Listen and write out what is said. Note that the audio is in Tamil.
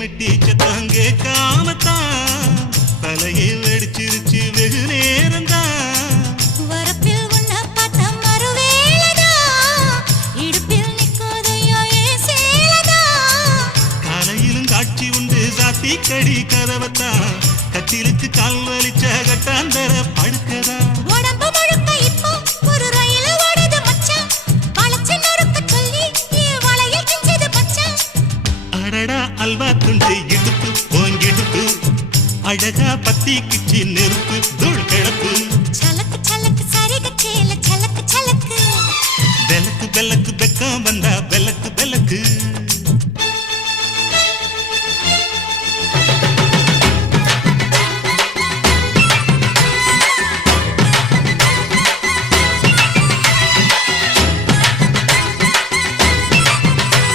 மெட்டி சத்தம் கேட்காமத்தான் தலையை வெடிச்சிருச்சு வெகு நேரம்தான். வரப்பில் உன்ன பார்த்த மறுவேளதா இடுப்பில் நிற்குதையோ ஏன் சேலதா. காலையிலும் காட்சி உண்டு சாத்தி கடி கதவத்தான் கட்டிலுக்கு கால் வலிச்ச கட்டாந்தர படுக்கதா. உடம்பு முழுக்க இப்போ ஒரு ரயில் ஓடுது மச்சான். வளைச்சு நொறுக்க சொல்லி என் வளையல் கிஞ்சது மச்சான். அடடா அல்வா துண்டு இடுப்பு போங்கிடுப்பு அழகா பத்தி கிச்சி நெருப்பு தூள் கிடப்பு. சலக்கு சலக்கு சரிக சேல சலக்கு சலக்கு பெலக்கு பெலக்கு பெக்கம் வந்தா பெலக்கு பெலக்கு